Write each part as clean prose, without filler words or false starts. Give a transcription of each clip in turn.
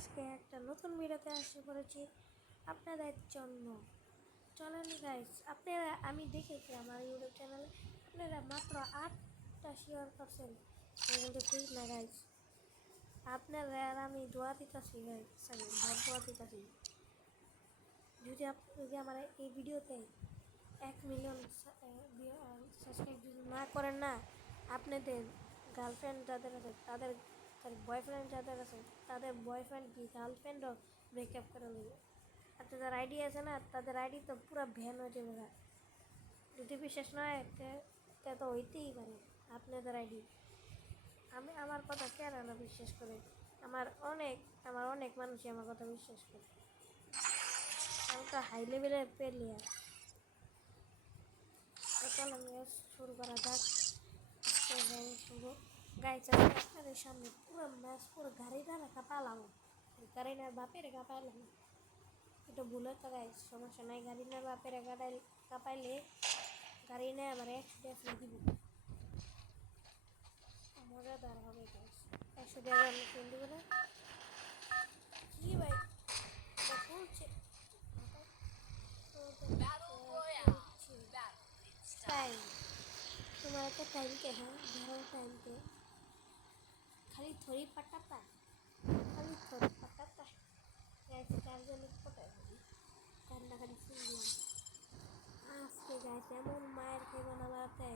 আজকে একটা নতুন ভিডিওতে এসে পড়েছি আপনাদের জন্য। চলেন গাইস, আপনারা আমি দেখেছি আমার ইউটিউব চ্যানেলে আপনারা মাত্র 8টা শেয়ার করছেন, কিন্তু ঠিক না গাইস। আপনারা আর আমি দোয়া দিতেছি গাইস, আমি দোয়া দিতেছি যদি আমার এই ভিডিওতে 1 মিলিয়ন সাবস্ক্রাইব যদি না করেন না, আপনাদের গার্লফ্রেন্ড যাদের আছে তাদের বয়ফ্রেন্ড যাদের আছে তাদের বয়ফ্রেন্ড কি গার্লফ্রেন্ডও ব্রেকআপ করে নেবে। আর যাদের আইডি আছে না তাদের আইডি তো পুরো ভ্যান হয়ে যাবে না। যদি বিশ্বাস নয় তে তো হইতেই পারে আপনাদের আইডি। আমার কথা কেন না বিশ্বাস করে? আমার অনেক মানুষই আমার কথা বিশ্বাস করে। আমি তো হাই লেভেলের প্লেয়ার। চলেন শুরু করা যাক। শুরু গাইছে আপনাদের সামনে পুরো ম্যাচ পুরো গাড়িটা রাখা পালাম, গাড়ি না বাপের কাঁপাইলাম। এটা ভুলে তো গাইস, সমস্যা নাই। গাড়ি না বাপের কাঁপাইলে গাড়ি নেয় আমার অ্যাক্সিডেন্ট দিব, মজাদার হবে গাইস। 100 টাকা আমি কিনে দিব না কি ভাই, বলছে টাইম তোমার একটা टाइम के हैं घरों टाइम के खाली थोड़ी पटाता गाइस। चार्जर लिख पटाए কান্নাকাটি শুনলাম আজকে গাইস। এমন মায়ের খেয়ে বানাতে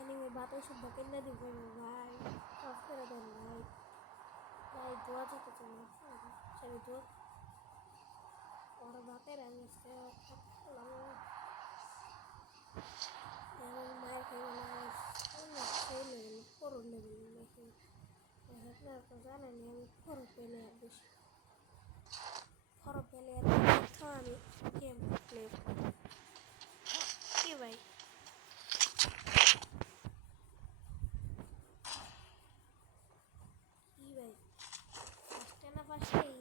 এনিমে বাতাস শুদ্ধ কেন্দ্র দিব ভাই, অফ করে দেন ভাই। ভাই দোয়া যেতে চাই সরি দোয়া ওর বাপের আমি এমন মায়ের খেয়ে লেভেল পড়ো লেভেল নাকি আপনারা তো জানেনি আমি ফরো পেলে আর বেশি ফরো পেলে আর আমি গেম প্লে কি ভাই। কি ভাই ফার্স্টে না ফার্স্টেই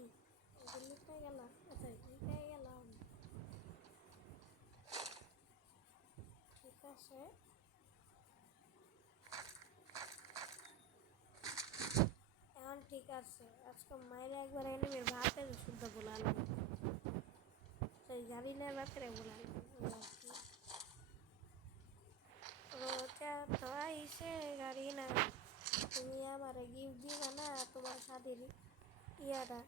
লিখতে গেলাম, আচ্ছা লিখতে গেলাম ঠিক আছে। এখন ঠিক আছে, আজকে মাইরে একবার এনিমের বাপের শুদ্ধ বলালাম, সেই গাড়ি নেয় বাপেরে বলালাম। রোজা তো আইসে গাড়ি না, তুমি আমার গিফট দিবা না তোমার শাদির ইয়াটা।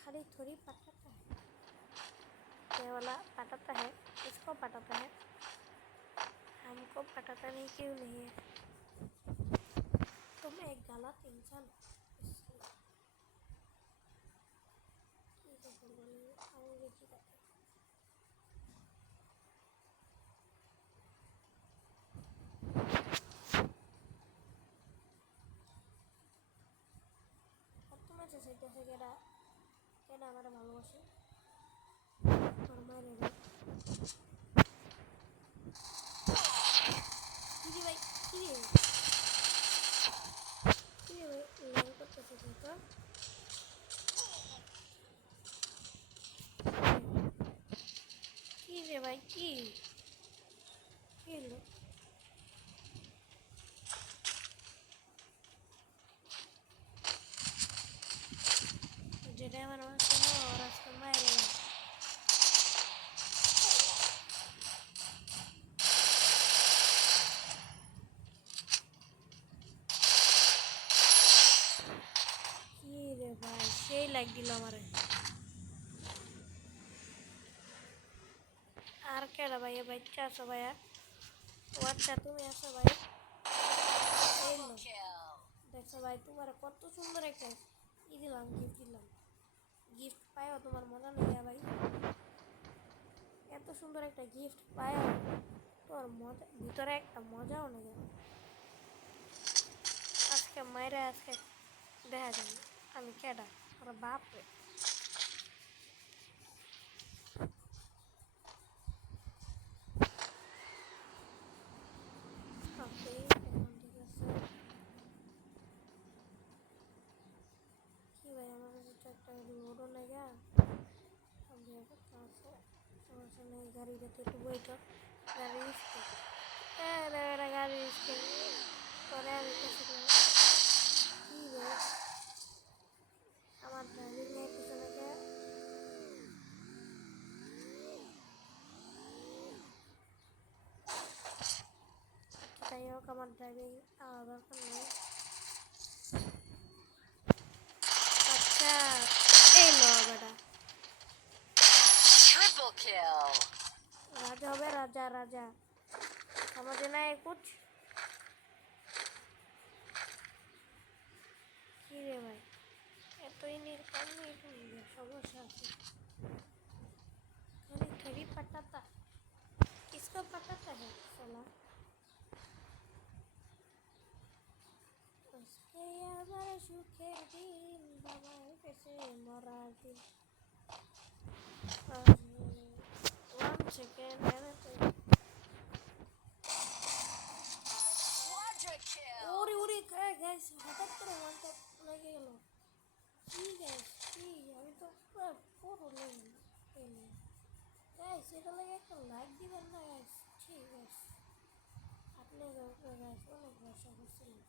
खाली थोड़ी पटाता है, ये वाला पटाता है, इसको पटाता है, हमको पटाता नहीं क्यों नहीं है? तुम एक गलत इंसान हो। তোমার চাইতেছে কেনা কেনা আমার ভালোবাসে তোর মায়ের কিরে ভাই, কিরে কিরে ভাই লাইন করতেছে তো কি রে ভাই, কি কি হলো? যেটা আমার মাসে না ওর আজকে মায়ের কি রে ভাই, সেই লাইক দিল আমারে। আর কেডা ভাই বাচ্চা আছো ভাইয়া? ও আচ্ছা তুমি আছো ভাই। দেখছো ভাই তোমার কত সুন্দর একটা ই দিলাম, গিফট দিলাম। গিফট পাইও তোমার মজা নেই ভাই, এত সুন্দর একটা গিফট পাইও তোর মজা ভিতরে একটা মজাও নেই। আজকে মায়েরা আজকে দেখা যাবে আমি কেডা, ওর বাপ রে। কি ভাই আমার কাছে একটা লোডও নেই গা, সমস্যা নেই। গাড়িটাতে একটু বইতো গাড়ির গাড়ির পরে আমি শিখলাম কি রে আমার ড্রাইভিং নিয়ে পিছনে গিয়ে যাই হোক আমার ড্রাইভিং দরকার নেই। আচ্ছা এই লো বেটা Triple kill. राजा हो गया राजा राजा समझ ना है कुछ কি রে ভাই এতই নির্কাম নেই সমস্যা আছে खाली थोड़ी पटाता किसको पटाता है साला उसके आवर सुखे दिन बाबा कैसे मरा दिन वन सेकेंड है ना तो Quadra kill. ওরে ওরে গায় গাইস হঠাৎ করে ওয়ান ট্যাপ লেগে গেল কি গাইস কি আমি তো পুরো পুরো লেগে গেল গাইস এটা লাগে একটা লাইক দিবেন না গাইস ঠিক গাইস আপনি গাইস অনেক ভরসা করছিলেন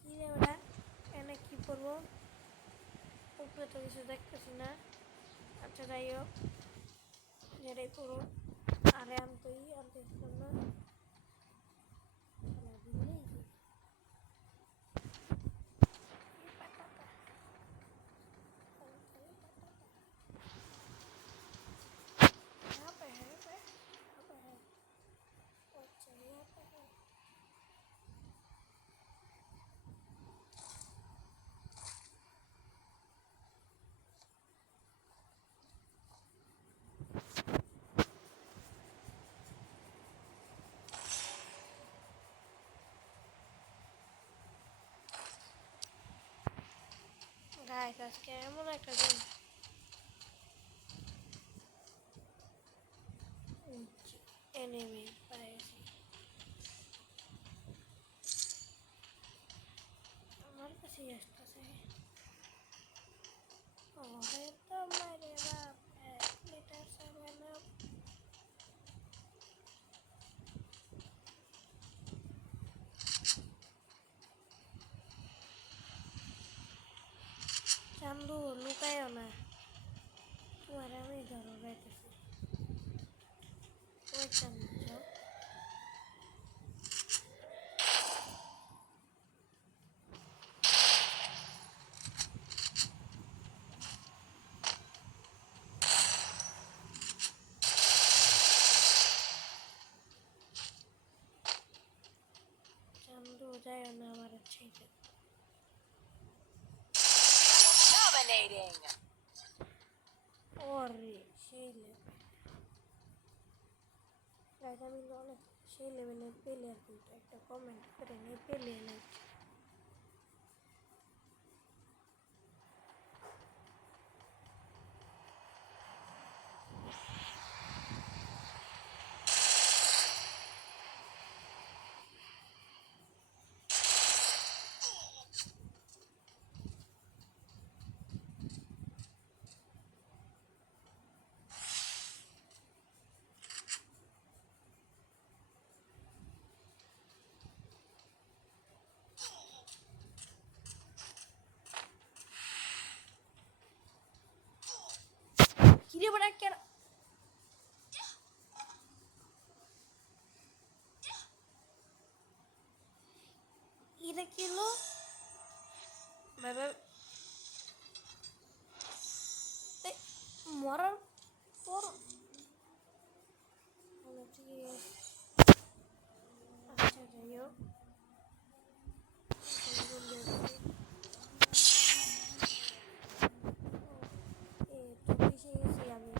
কি রে ওটা এনে কি করবো উপরে তো কিছু দেখতেছি না আচ্ছা যাই হোক যেটাই করুন আরে আমি তো আনতে না বুঝলেই কি यहाँ पे है यहाँ पे है अच्छा यहाँ पे है গাইস আজকে এমন একটা দিন এনিমি পাইছি আমার কাছে আসতেছে ওরে তো মারে বাপ 1 লিটার 7 আপ চান্দু লুকায়ও না তোমার আমি ধরো যাইতেছি ওই চান্দু যাও চান্দু যাইও না আমার ছেড়ে Dominating. ওরে সেই লেভেল গাইস আমি অনেক সেই লেভেলের প্লেয়ার কিন্তু একটা কমেন্ট করে নিয়ে পেলে না কিরে বড় কেন এটা কিলো বাবা মরার পর ঠিক আচ্ছা যাই হোক চব্বিশে গেছি আমি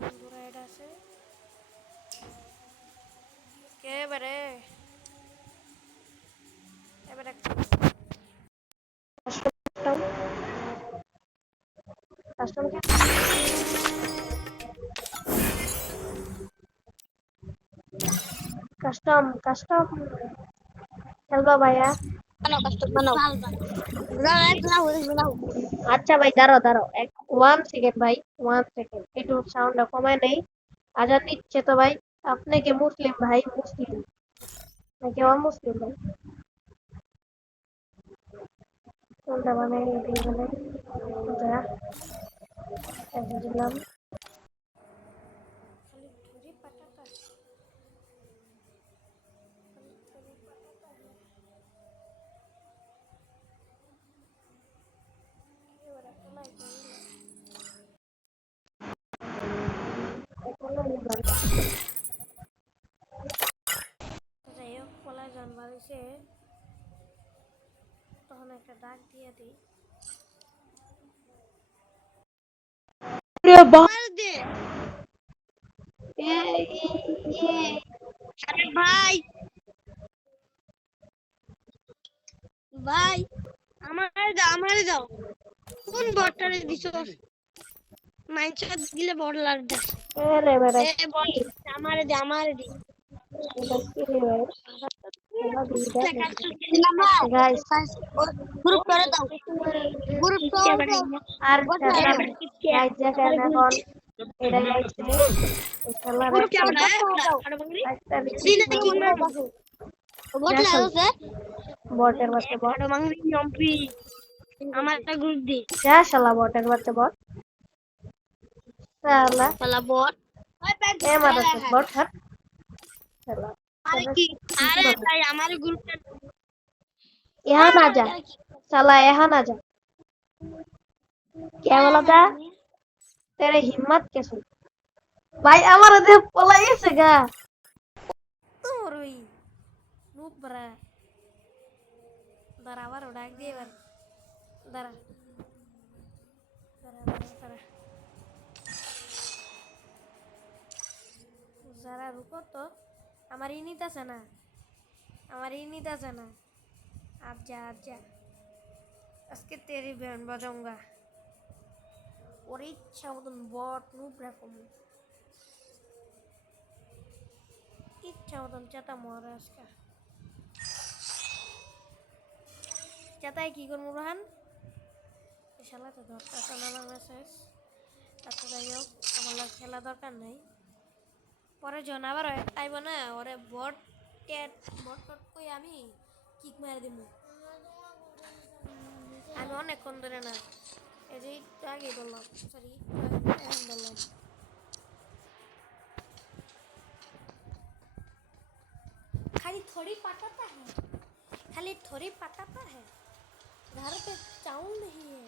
বন্ধুরা এটা আছে কে এবারে এবারে কাস্টম খেলবা ভাইয়া আচ্ছা ভাই, দাঁড়াও দাঁড়াও, 1 সেকেন্ড ভাই, 1 সেকেন্ড, একটু সাউন্ডটা কমায় নেই। আজান দিচ্ছে তো ভাই। আপনি কি মুসলিম ভাই? মুসলিম নাকি অমুসলিম ভাই? কোনটা মানে মানে যা দিলাম। খালি ঠুরি পাটাটা, খালি ঠুরি পাটাটা, এবারে পোলাই করলে যাই হোক, পোলায় জন বাড়িছে, তখন একটা ডাক দিয়ে দিই। আরে ভাই ভাই আমারে দাও কোন বটটারে দিছো মাইনসাত দিলে বড় লাগবে রে বেটা, এ বট আমারে দে দিলাম ভাই গাইস, গ্রুপ করে দাও গ্রুপ করে দাও আর বটলা গাইস দেখেন এখন এটা গাইছে এই খেলার গ্রুপ একটা করে দাও একটা সিনে কি না বটলা আছে বটের বাচ্চা বট, আরো মাংলি জম্পি আমার একটা গ্রুপ দি যা শালা বটের বাচ্চা বট, শালা শালা বট এ মারাছে বট, হাট শালা। আরে কি আরে ভাই আমার গ্রুপটা यहाँ ना जा साला, यहाँ ना जा। क्या बोला था? तेरे हिम्मत कैसे? भाई हमारा देह पलाई से गा। Ui, noob bra. Dara war udah dia war. Dara. Dara. Zara रुको तो, हमारी नहीं था सना, हमारी नहीं था सना। आप जा उसके तेरी बहन बजाऊंगा और इच्छा मत बॉट नूब रखो इच्छा मत चाहता मोरा उसका चाहता है की कर मुरहान इंशाल्लाह तो दरकार sana lang message তাতে যাই হোক আমার লাগে খেলা দরকার নাই পরে জন আবার আইব না ওরে বট কই আমি কিক মেরে দিমু আমি অনেকক্ষণ ধরে না এই যে একটু আগে বললাম সরি বললাম खाली थोड़ी पटाता है घर पे चावल नहीं है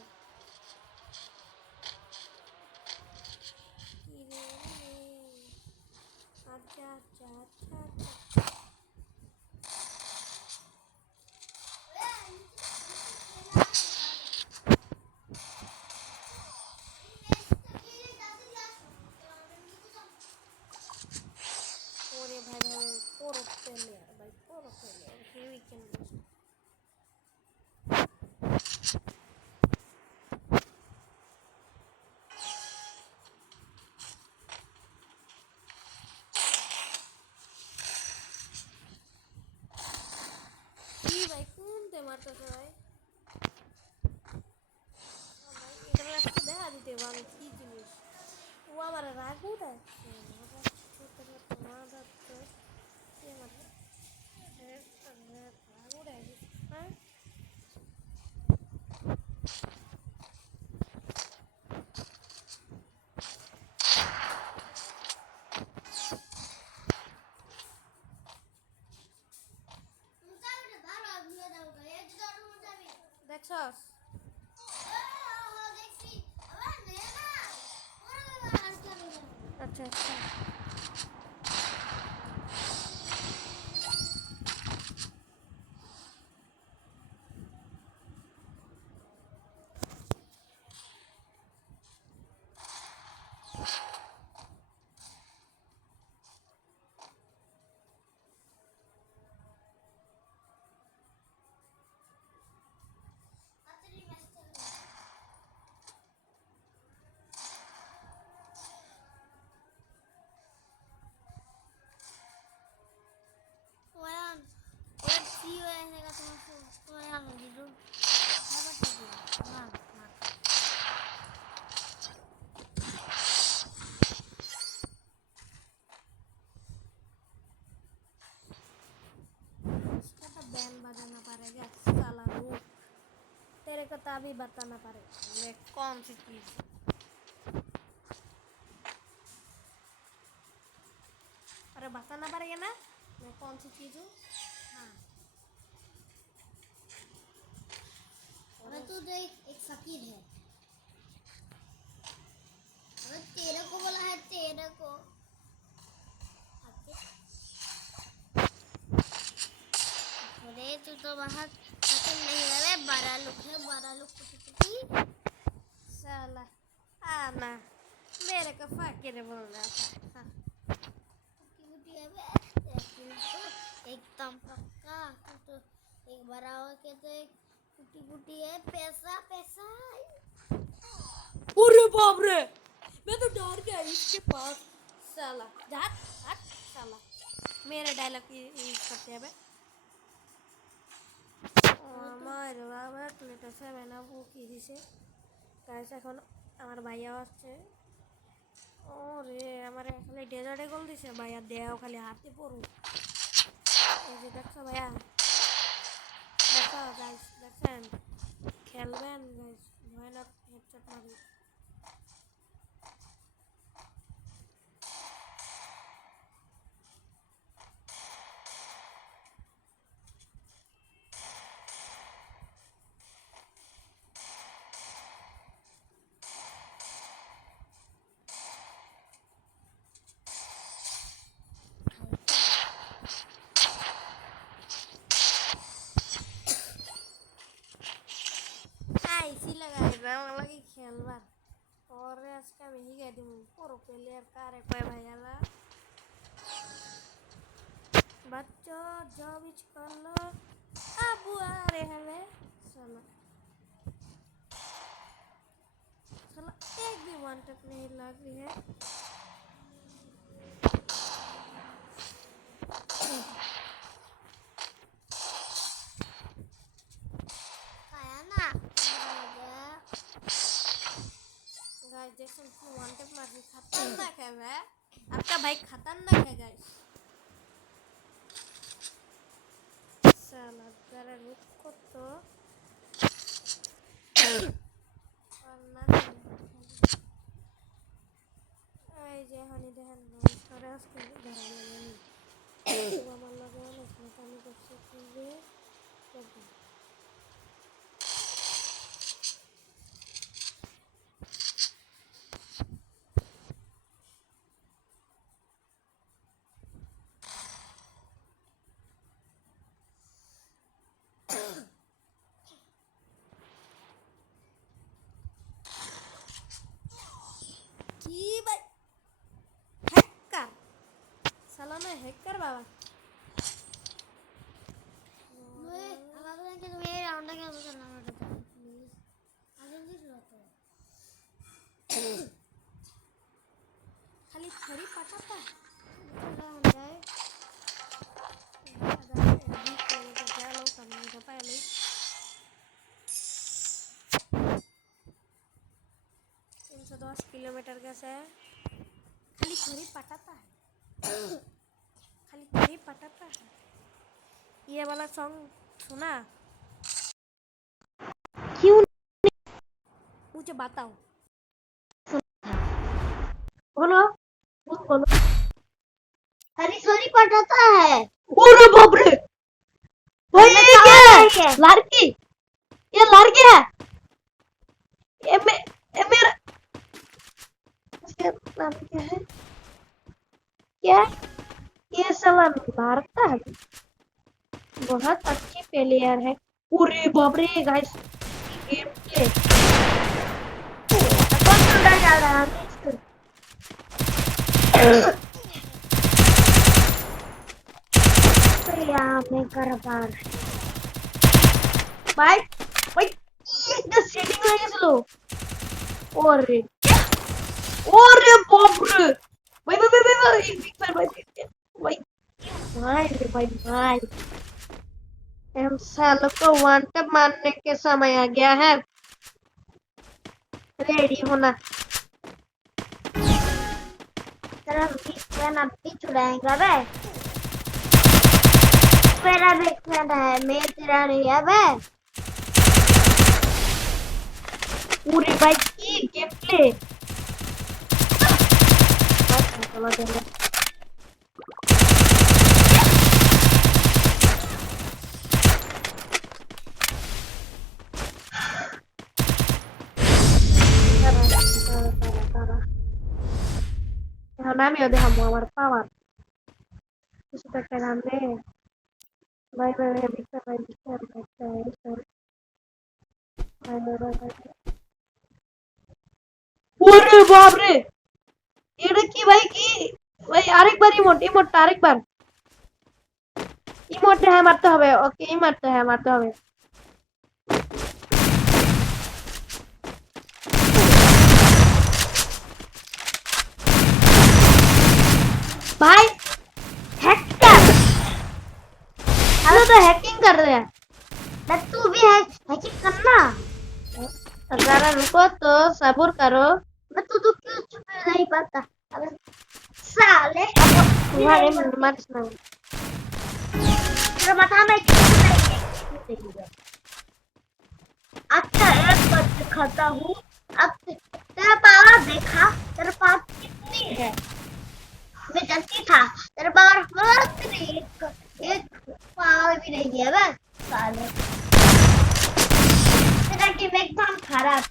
अच्छा और ये भाई पोरो प्लेयर here we can ये भाई कौन ते मारता था भाई भाई इधर रास्ते देखा देते वाले की जिनिस वो हमारा राग होता है छोटे मारा तो ये मतलब राग होता है हाँ দেখছস আচ্ছা का भी बताना पड़ेगा मैं कौन सी चीज। अरे बताना पड़ेगा ना मैं कौन सी चीज हूँ। हाँ अबे तू जो एक फकीर है। अबे तेरे को बोला है तेरे को। अरे तू तो बहुत फकीर नहीं है रे, बड़ा लोग है, बड़ा लोग कुटी साला आना मेरे को फकीर बोल रहा था। हाँ। कुटी है बे। तू तो एकदम पक्का तू तो एक बड़ा हो के तो एक कुटी कुटी है। पैसा पैसा अरे बाप रे मैं तो डर गया इसके पास। साला हट हट साला मेरे डायलॉग यूज करते हैं बे। আমার বাবা লেটেছে বানাবো কি দিছে গাইস এখন আমার ভাইয়া আসছে। ওরে আমার খালি ডেজার্টে গোল দিছে ভাইয়া দেও খালি হাতে পড়ু। এই যে দেখছো ভাইয়া দেখো গাইস দেখেন খেলবেন গাইস ভয়ানক হেডশট মারি। আইসি লাগাই আমার লাগি খেলবার পরে আজকে আমি হিগাই দিব পুরো প্লেয়ার কারে কয় ভাইয়ালা बच्चों जो भी कर लो अब आ रहे हैं चलो चलो एक भी वन टैप नहीं लग रही है। खाया ना गाइस जैसे वन टैप मार रही खतरनाक है वह आपका भाई खतरनाक है गाइस। साला जरा रुको तो वरना এই যে হানি দেখেন করে আজকে ধরানো আমার লাগে অনেক মেকানি করছে কিন্তু কি ভাই হ্যাকার সালা না হ্যাকার বাবা। मैं अब कि तुम ये राउंड का क्या करना पड़ता है प्लीज आज जल्दी सुनाते हो। खाली थोड़ी पटाता है राउंड है चलो करने का पहले 310 किलोमीटर का से खाली थोड़ी पटाता है खाली थोड़ी पटाता है। ये वाला सॉन्ग सुना क्यों मुझे बताओ। बोलो बोलो। हरी सोरी पटाता है। अरे बाप रे भाई ये क्या है लड़की ये लड़की है ये मेरा इसका नाम क्या है क्या ये साला मारता है बहुत अच्छी प्लेयर है। अरे बाप रे गाइस गेम प्ले कौन उड़ा जा रहा है इसको यहाँ में कर पार भाई भाई इसका सेटिंग है स्लो और बाप रे भाई बिग फैन भाई भाई हम सालों को वन टैप मारने के समय आ गया है रेडी होना। तेरा बिग फैन अब भी छुड़ाएगा बे। मेरा बिग फैन है मैं तेरा नहीं है बे। पूरी भाई की गेम प्ले चला देना এখন আমিও দেখাবো আমার পাওয়ার কিছু তো একটা গান রে ভাই ভাই ভাই বিচার ভাই বিচার ভাই ভাই ভাই ভাই ওরে বাপ রে এটা কি ভাই কি ভাই আরেকবার ইমোটটা আরেকবার ইমোটে হ্যাঁ মারতে হবে ওকে ইমোটে হ্যাঁ মারতে হবে भाई हैकर हेलो तो हैकिंग कर रहे हैं तू भी हैकिंग करना जरा रुको तो सब्र करो मैं तू क्यों चुप नहीं पाता अबे साले तुम्हारे मत सुनो तेरा माथा में अच्छा एक बात दिखाता हूँ अब तेरा पावर देखा तेरा पावर कितनी है मैं जानती था तेरे पावर एक पावर भी नहीं है बस साले तेरा टीम एकदम खराब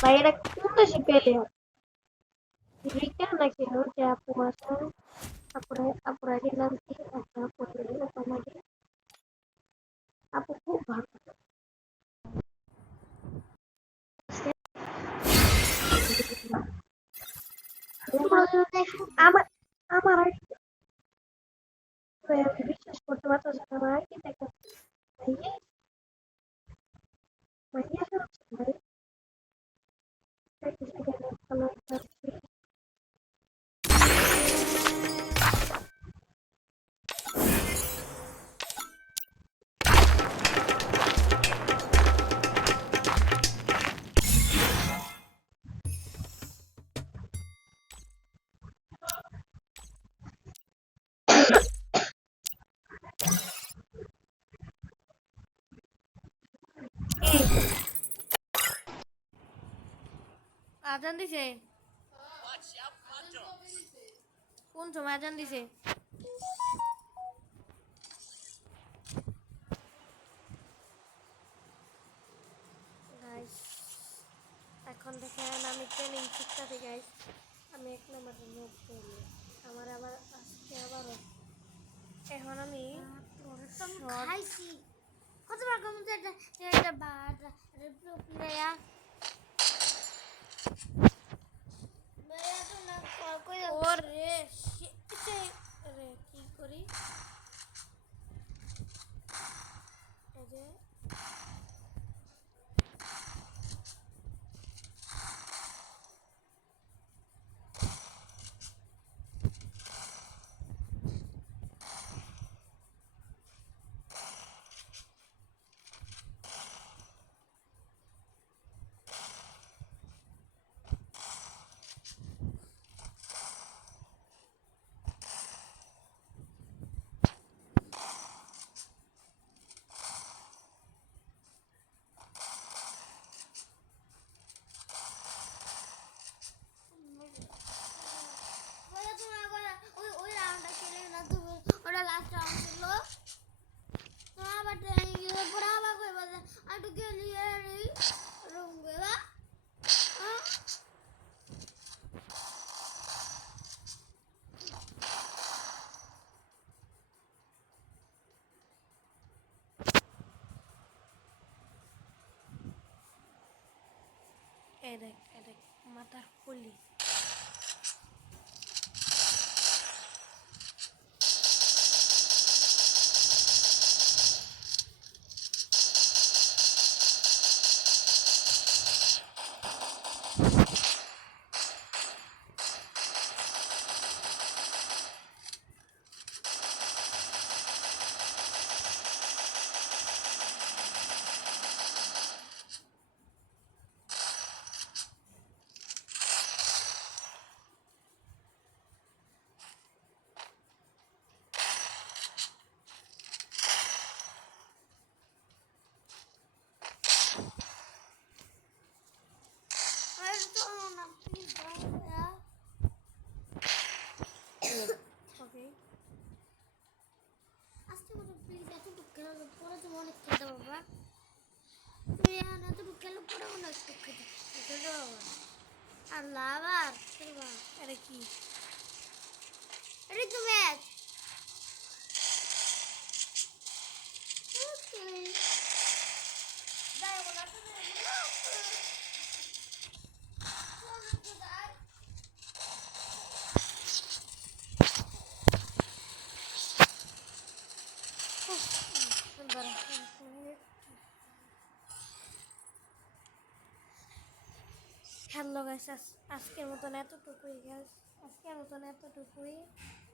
भाई এটা কোন দেশে পেলে রিকা নাকি ওটা আপু আছে তারপরে আপুর আইডির নাম কি একটা আপুর আইডি ভাই আমি বিশ্বাস করতে পারতেছি না ভাই কি দেখো ভাইয়া ভাইয়া ভাই একটা সেকেন্ড ভালো লাগছে আজান দিছে কোন সময় আজান দিছে গাইস এখন দেখেন আমি ট্রেনিং শিখতেছি গাইস আমি 1 নম্বরে নোট করি আমার আবার আজকে আবারও এখন আমি খাইছি কতবার কমতে এটা বাটা প্লেয়ার মেয়া তো না কই ওরে রে কি করি এই যে মেয়া তো না করে ওই রাউন্ডটা খেলে না তুমি ওটা লাস্ট রাউন্ড ছিল তো আবার ট্রেনিং এর পর আবার কই বলে আটু কে লিয়ে রে রুম গেলা এই দেখ মাথার খুলি আরে তো না প্লিজ ওকে আস্তে করে প্লিজ এতটুকু খেলো পরে তো অনেক খেতে বাবা তুমি এতটুকু খেলো পরে অনেক খেতে খেতে বাবা আল্লাহ আবার খেলবা আরে কি আরে তো ম্যাচ হ্যালো গাইস আজকের মতন এতটুকুই গাইস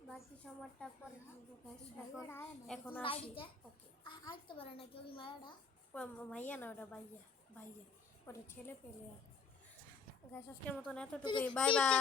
বাকি সময়টা পরে থাকবো গাইস এখন আসি ওকে হাঁটতে পারে না কেউ মায়াটা ভাইয়া না ওটা ভাইয়া ওটা ছেলে পেলে গাইস আজকের মতন এতটুকুই বাই বাই